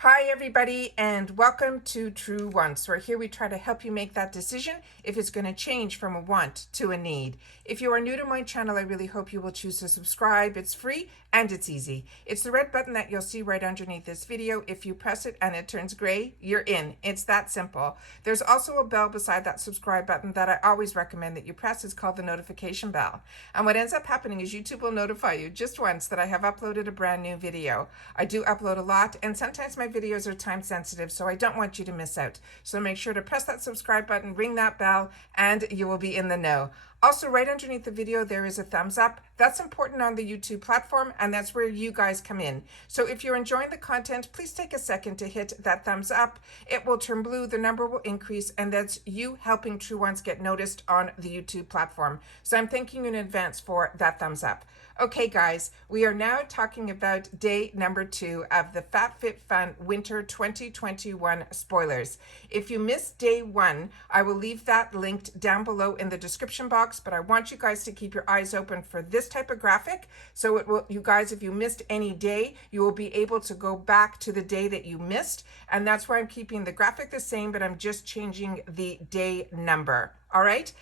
Hi everybody, and welcome to True Wants, where here we try to help you make that decision if it's going to change from a want to a need. If you are new to my channel, I really hope you will choose to subscribe. It's free and it's easy. It's the red button that you'll see right underneath this video. If you press it and it turns gray, you're in. It's that simple. There's also a bell beside that subscribe button that I always recommend that you press. It's called the notification bell. And what ends up happening is YouTube will notify you just once that I have uploaded a brand new video. I do upload a lot, and sometimes my videos are time sensitive, so I don't want you to miss out. So make sure to press that subscribe button, ring that bell, and you will be in the know. Also, right underneath the video, there is a thumbs up. That's important on the YouTube platform, and that's where you guys come in. So if you're enjoying the content, please take a second to hit that thumbs up. It will turn blue, the number will increase, and that's you helping True Ones get noticed on the YouTube platform. So I'm thanking you in advance for that thumbs up. Okay, guys, we are now talking about day number 2 of the FabFitFun Winter 2021 spoilers. If you missed day 1, I will leave that linked down below in the description box, but I want you guys to keep your eyes open for this type of graphic. So it will, you guys, if you missed any day, you will be able to go back to the day that you missed. And that's why I'm keeping the graphic the same, but I'm just changing the day number. All right.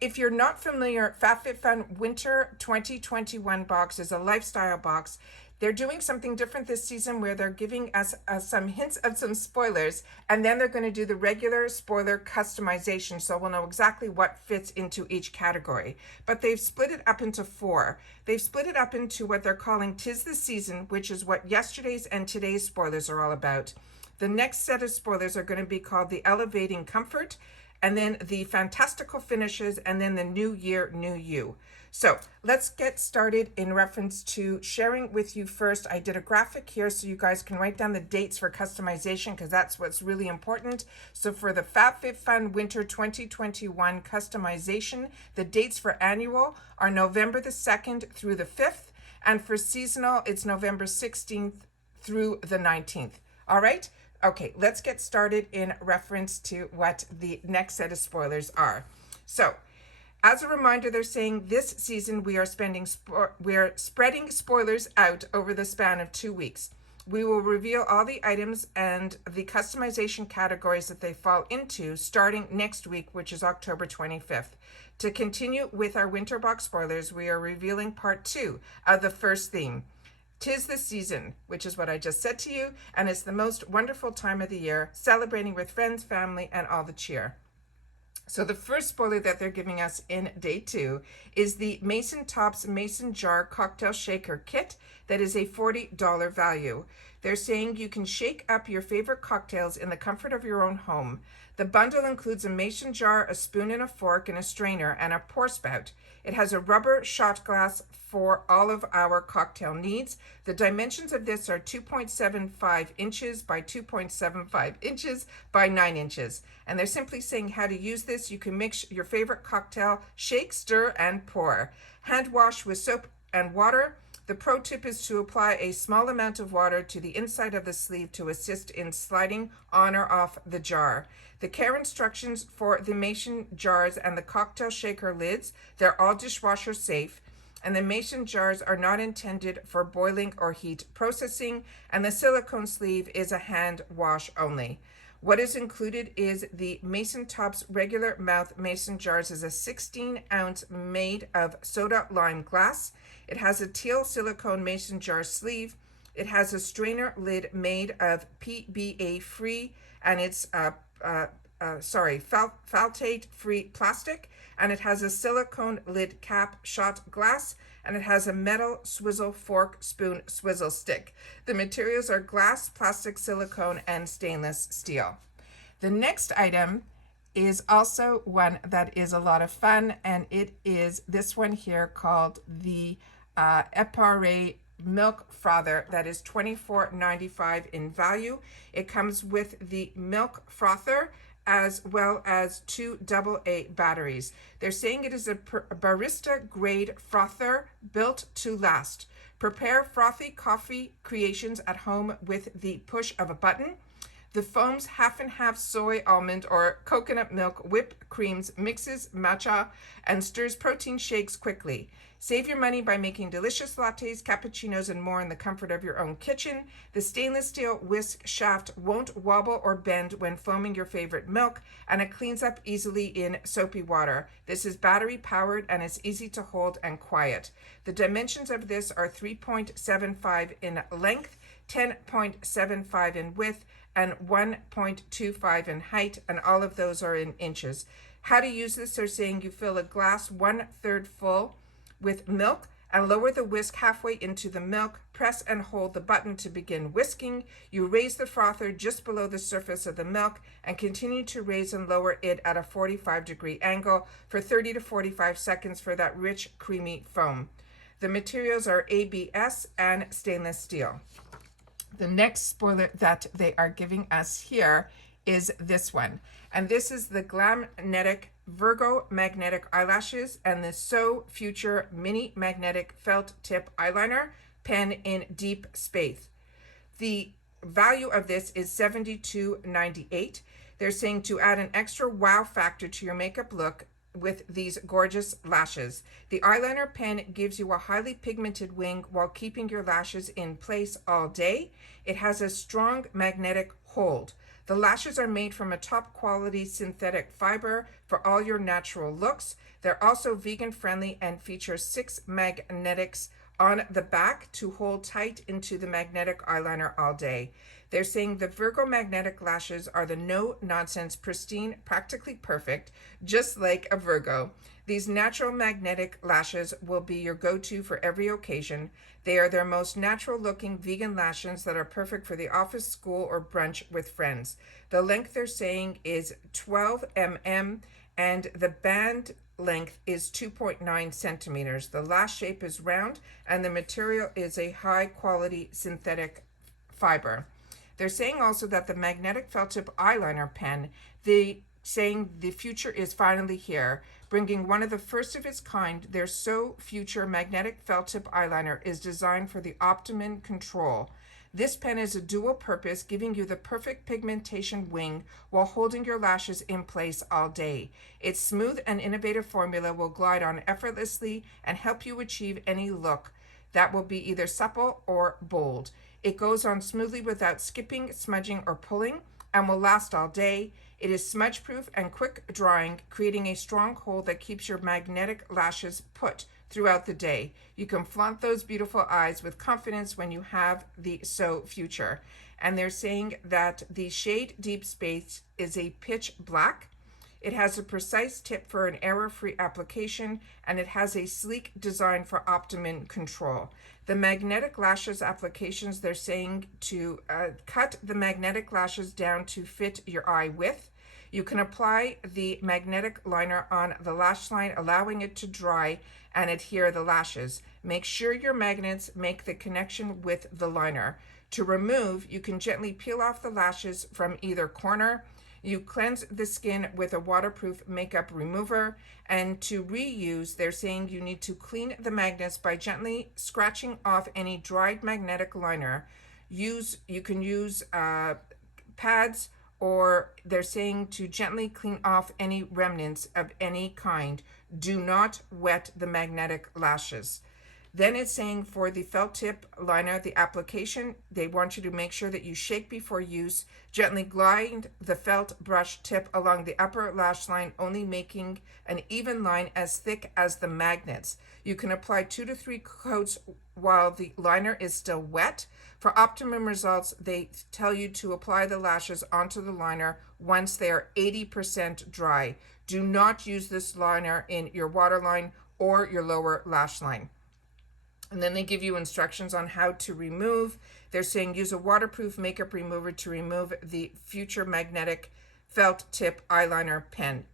If you're not familiar, FabFitFun Winter 2021 box is a lifestyle box. They're doing something different this season where they're giving us some hints of some spoilers, and then they're going to do the regular spoiler customization, so we'll know exactly what fits into each category. But they've split it up into 4. They've split it up into what they're calling 'Tis the Season, which is what yesterday's and today's spoilers are all about. The next set of spoilers are going to be called the Elevating Comfort, and then the Fantastical Finishes, and then the New Year, New You. So let's get started in reference to sharing with you first. I did a graphic here so you guys can write down the dates for customization, because that's what's really important. So for the FabFitFun Winter 2021 customization, the dates for annual are November the 2nd through the 5th. And for seasonal, it's November 16th through the 19th. All right. Okay, let's get started in reference to what the next set of spoilers are. So, as a reminder, they're saying this season we are spreading spoilers out over the span of 2 weeks. We will reveal all the items and the customization categories that they fall into starting next week, which is October 25th. To continue with our winter box spoilers, we are revealing part 2 of the first theme. 'Tis the season, which is what I just said to you, and it's the most wonderful time of the year, celebrating with friends, family, and all the cheer. So the first spoiler that they're giving us in day 2 is the Mason Tops Mason Jar Cocktail Shaker Kit. That is a $40 value. They're saying you can shake up your favorite cocktails in the comfort of your own home. The bundle includes a mason jar, a spoon and a fork, and a strainer, and a pour spout. It has a rubber shot glass for all of our cocktail needs. The dimensions of this are 2.75 inches by 2.75 inches by 9 inches. And they're simply saying how to use this. You can mix your favorite cocktail, shake, stir, and pour. Hand wash with soap and water. The pro tip is to apply a small amount of water to the inside of the sleeve to assist in sliding on or off the jar. The care instructions for the mason jars and the cocktail shaker lids, they're all dishwasher safe, and the mason jars are not intended for boiling or heat processing, and the silicone sleeve is a hand wash only. What is included is the Mason Tops regular mouth mason jars is a 16-ounce made of soda lime glass. It has a teal silicone mason jar sleeve. It has a strainer lid made of PBA free, and it's phthalate free plastic, and it has a silicone lid cap shot glass, and it has a metal swizzle fork spoon swizzle stick. The materials are glass, plastic, silicone, and stainless steel. The next item is also one that is a lot of fun, and it is this one here called the epare milk frother. That is $24.95 in value. It comes with the milk frother as well as 2 AA batteries. They're saying it is a barista grade frother built to last. Prepare frothy coffee creations at home with the push of a button. The foams half and half soy, almond, or coconut milk, whipped creams, mixes matcha, and stirs protein shakes quickly. Save your money by making delicious lattes, cappuccinos, and more in the comfort of your own kitchen. The stainless steel whisk shaft won't wobble or bend when foaming your favorite milk, and it cleans up easily in soapy water. This is battery powered and it's easy to hold and quiet. The dimensions of this are 3.75 in length, 10.75 in width, and 1.25 in height, and all of those are in inches. How to use this, they're saying you fill a glass 1/3 full with milk and lower the whisk halfway into the milk. Press and hold the button to begin whisking. You raise the frother just below the surface of the milk and continue to raise and lower it at a 45-degree angle for 30 to 45 seconds for that rich, creamy foam. The materials are ABS and stainless steel. The next spoiler that they are giving us here is this one. And this is the Glamnetic Virgo Magnetic Eyelashes and the So Future Mini Magnetic Felt Tip Eyeliner Pen in Deep Space. The value of this is $72.98. They're saying to add an extra wow factor to your makeup look with these gorgeous lashes. The eyeliner pen gives you a highly pigmented wing while keeping your lashes in place all day. It has a strong magnetic hold. The lashes are made from a top quality synthetic fiber for all your natural looks. They're also vegan friendly and feature 6 magnetics on the back to hold tight into the magnetic eyeliner all day. They're saying the Virgo magnetic lashes are the no-nonsense, pristine, practically perfect, just like a Virgo. These natural magnetic lashes will be your go-to for every occasion. They are their most natural-looking vegan lashes that are perfect for the office, school, or brunch with friends. The length they're saying is 12 mm, and the band length is 2.9 centimeters. The lash shape is round, and the material is a high-quality synthetic fiber. They're saying also that the magnetic felt tip eyeliner pen, saying the future is finally here, bringing one of the first of its kind. Their So Future magnetic felt tip eyeliner is designed for the optimum control. This pen is a dual purpose, giving you the perfect pigmentation wing while holding your lashes in place all day. Its smooth and innovative formula will glide on effortlessly and help you achieve any look that will be either supple or bold. It goes on smoothly without skipping, smudging, or pulling, and will last all day. It is smudge-proof and quick drying, creating a strong hold that keeps your magnetic lashes put throughout the day. You can flaunt those beautiful eyes with confidence when you have the So Future. And they're saying that the shade Deep Space is a pitch black. It has a precise tip for an error-free application, and it has a sleek design for optimum control. The magnetic lashes applications, they're saying to cut the magnetic lashes down to fit your eye width. You can apply the magnetic liner on the lash line, allowing it to dry and adhere the lashes. Make sure your magnets make the connection with the liner. To remove, you can gently peel off the lashes from either corner. You cleanse the skin with a waterproof makeup remover. And to reuse, they're saying you need to clean the magnets by gently scratching off any dried magnetic liner. You can use pads, or they're saying to gently clean off any remnants of any kind. Do not wet the magnetic lashes. Then it's saying for the felt tip liner, the application, they want you to make sure that you shake before use. Gently glide the felt brush tip along the upper lash line, only making an even line as thick as the magnets. You can apply 2 to 3 coats while the liner is still wet. For optimum results, they tell you to apply the lashes onto the liner once they are 80% dry. Do not use this liner in your waterline or your lower lash line. And then they give you instructions on how to remove. They're saying use a waterproof makeup remover to remove the Future magnetic felt tip eyeliner pen.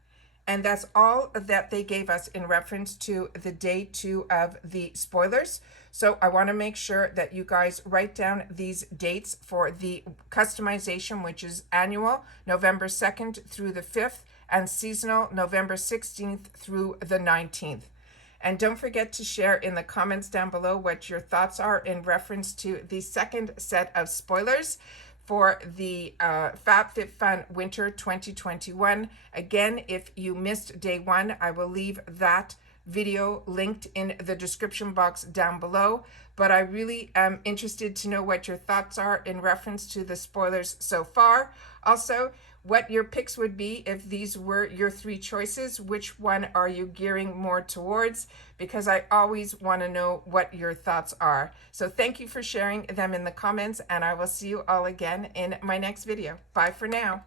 And that's all that they gave us in reference to the day 2 of the spoilers. So I want to make sure that you guys write down these dates for the customization, which is annual, November 2nd through the 5th, and seasonal, November 16th through the 19th. And don't forget to share in the comments down below what your thoughts are in reference to the second set of spoilers for the FabFitFun Winter 2021. Again, if you missed day 1, I will leave that video linked in the description box down below. But I really am interested to know what your thoughts are in reference to the spoilers so far. Also, what your picks would be if these were your 3 choices. Which one are you gearing more towards? Because I always want to know what your thoughts are. So thank you for sharing them in the comments, and I will see you all again in my next video. Bye for now.